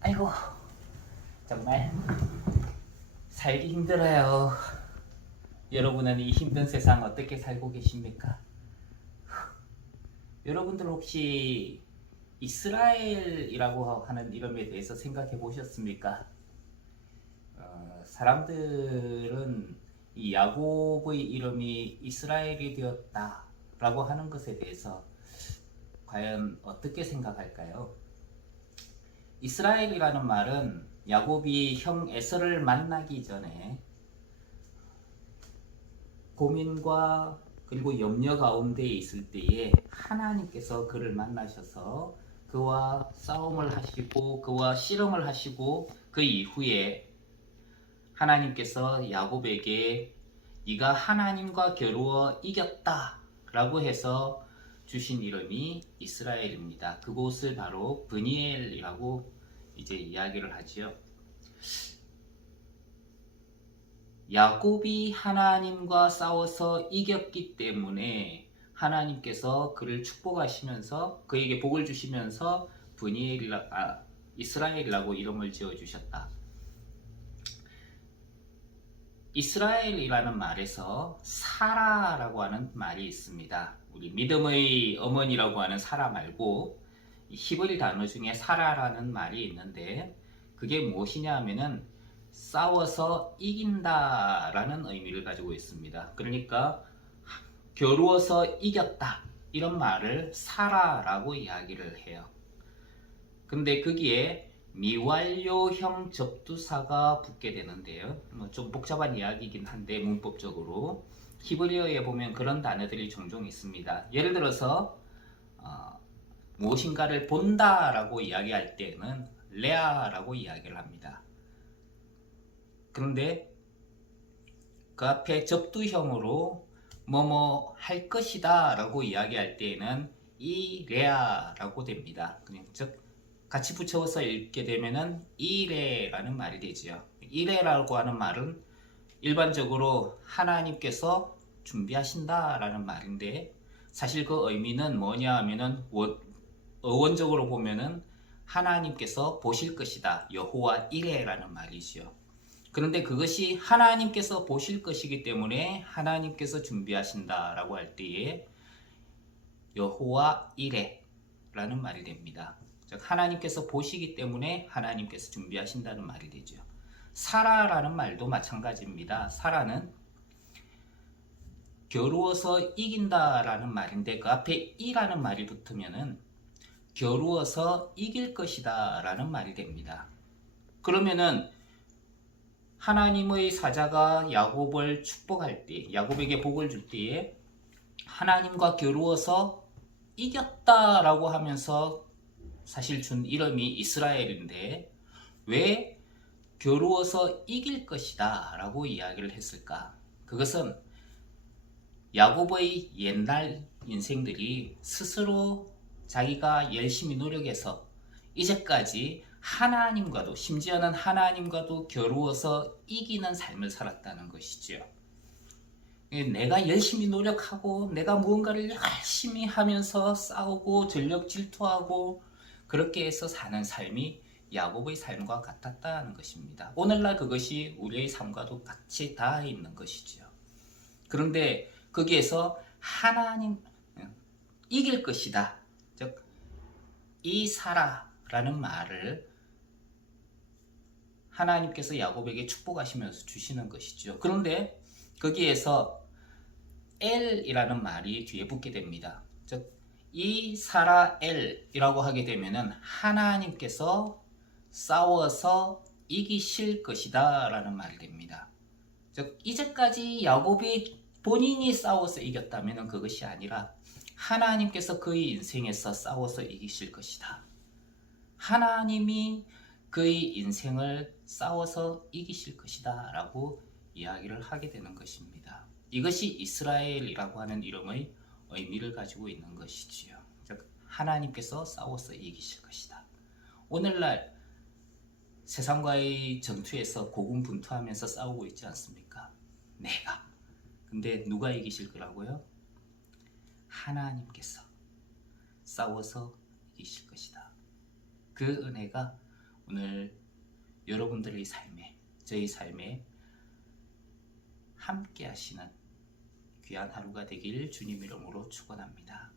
아이고, 정말 살기 힘들어요. 여러분은 이 힘든 세상 어떻게 살고 계십니까? 여러분들 혹시 이스라엘이라고 하는 이름에 대해서 생각해 보셨습니까? 사람들은 이 야곱의 이름이 이스라엘이 되었다라고 하는 것에 대해서 과연 어떻게 생각할까요? 이스라엘이라는 말은 야곱이 형 에서를 만나기 전에 고민과 그리고 염려 가운데 있을 때에 하나님께서 그를 만나셔서 그와 싸움을 하시고 그와 씨름을 하시고 그 이후에 하나님께서 야곱에게 네가 하나님과 겨루어 이겼다 라고 해서 주신 이름이 이스라엘입니다. 그곳을 바로 브니엘이라고 이제 이야기를 하지요. 야곱이 하나님과 싸워서 이겼기 때문에 하나님께서 그를 축복하시면서 그에게 복을 주시면서 이스라엘이라고 이름을 지어 주셨다. 이스라엘이라는 말에서 사라라고 하는 말이 있습니다. 우리 믿음의 어머니라고 하는 사라 말고 히브리 단어 중에 사라라는 말이 있는데 그게 무엇이냐 하면은 싸워서 이긴다라는 의미를 가지고 있습니다. 그러니까 겨루어서 이겼다 이런 말을 사라라고 이야기를 해요. 근데 거기에 미완료형 접두사가 붙게 되는데요. 좀 복잡한 이야기이긴 한데 문법적으로 히브리어에 보면 그런 단어들이 종종 있습니다. 예를 들어서 무엇인가를 본다라고 이야기할 때는 레아라고 이야기를 합니다. 그런데 그 앞에 접두형으로 뭐뭐 할 것이다 라고 이야기할 때에는 이레아라고 됩니다. 즉 같이 붙여서 읽게 되면은 이레라는 말이 되지요. 이레라고 하는 말은 일반적으로 하나님께서 준비하신다라는 말인데 사실 그 의미는 뭐냐 하면은 어원적으로 보면은 하나님께서 보실 것이다. 여호와 이레라는 말이지요. 그런데 그것이 하나님께서 보실 것이기 때문에 하나님께서 준비하신다라고 할 때에 여호와 이레라는 말이 됩니다. 즉 하나님께서 보시기 때문에 하나님께서 준비하신다는 말이 되죠. 사라라는 말도 마찬가지입니다. 사라는 겨루어서 이긴다라는 말인데 그 앞에 이라는 말이 붙으면은 겨루어서 이길 것이다 라는 말이 됩니다. 그러면은 하나님의 사자가 야곱을 축복할 때, 야곱에게 복을 줄 때에 하나님과 겨루어서 이겼다라고 하면서 사실 준 이름이 이스라엘인데 왜 겨루어서 이길 것이다 라고 이야기를 했을까? 그것은 야곱의 옛날 인생들이 스스로 자기가 열심히 노력해서 이제까지 하나님과도 심지어는 하나님과도 겨루어서 이기는 삶을 살았다는 것이죠. 내가 열심히 노력하고 내가 무언가를 열심히 하면서 싸우고 전력 질투하고 그렇게 해서 사는 삶이 야곱의 삶과 같았다는 것입니다. 오늘날 그것이 우리의 삶과도 같이 닿아 있는 것이죠. 그런데 거기에서 하나님 이길 것이다. 즉 이사라라는 말을 하나님께서 야곱에게 축복하시면서 주시는 것이죠. 그런데 거기에서 엘이라는 말이 뒤에 붙게 됩니다. 즉 이사라엘이라고 하게 되면은 하나님께서 싸워서 이기실 것이다 라는 말이 됩니다. 즉 이제까지 야곱이 본인이 싸워서 이겼다면 그것이 아니라 하나님께서 그의 인생에서 싸워서 이기실 것이다. 하나님이 그의 인생을 싸워서 이기실 것이다 라고 이야기를 하게 되는 것입니다. 이것이 이스라엘이라고 하는 이름의 의미를 가지고 있는 것이지요. 즉 하나님께서 싸워서 이기실 것이다. 오늘날 세상과의 전투에서 고군분투하면서 싸우고 있지 않습니까? 내가. 근데 누가 이기실 거라고요? 하나님께서 싸워서 이기실 것이다. 그 은혜가 오늘 여러분들의 삶에, 저희 삶에 함께 하시는 귀한 하루가 되길 주님 이름으로 축원합니다.